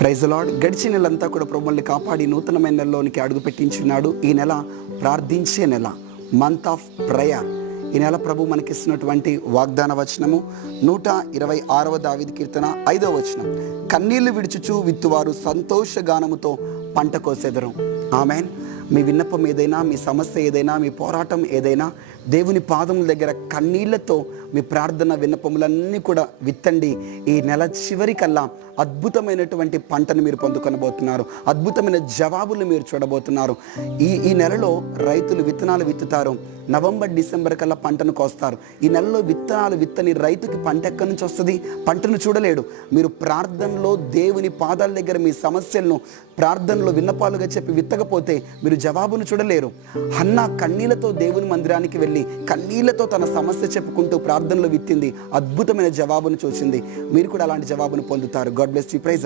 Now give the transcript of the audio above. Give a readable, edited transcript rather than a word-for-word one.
Praise the lord. గడిచిన నెలంతా కూడా ప్రభువుని కాపాడి నూతనమైన నెలలోనికి అడుగు పెట్టించున్నాడు. ఈ నెల ప్రార్థించే నెల, మంత్ ఆఫ్ ప్రేయర్. ఈ నెల ప్రభు మనకిస్తున్నటువంటి వాగ్దాన వచనము 126వ దావీదు కీర్తన 5వ వచనం. కన్నీళ్లు విడుచుచు విత్తువారు సంతోషగానముతో పంట కోసెదరు. ఆమెన్. మీ విన్నపం ఏదైనా, మీ సమస్య ఏదైనా, మీ పోరాటం ఏదైనా దేవుని పాదముల దగ్గర కన్నీళ్లతో మీ ప్రార్థన విన్నపములన్నీ కూడా విత్తండి. ఈ నెల చివరికల్లా అద్భుతమైనటువంటి పంటను మీరు పొందుకొనబోతున్నారు. అద్భుతమైన జవాబులు మీరు చూడబోతున్నారు. ఈ నెలలో రైతులు విత్తనాలు విత్తుతారు. నవంబర్ డిసెంబర్ కల్లా పంటను కోస్తారు. ఈ నెలలో విత్తనాలు విత్తని రైతుకి పంట ఎక్కడి నుంచి వస్తుంది? పంటను చూడలేడు. మీరు ప్రార్థనలో దేవుని పాదాల దగ్గర మీ సమస్యలను ప్రార్థనలో విన్నపాలుగా చెప్పి విత్తకపోతే మీరు జవాబును చూడలేరు. హన్నా కన్నీళ్లతో దేవుని మందిరానికి వెళ్ళి కన్నీళ్లతో తన సమస్య చెప్పుకుంటూ ప్రార్థనలో విత్తింది, అద్భుతమైన జవాబును చూసింది. మీరు కూడా అలాంటి జవాబును పొందుతారు. God bless you. ప్రైజ్.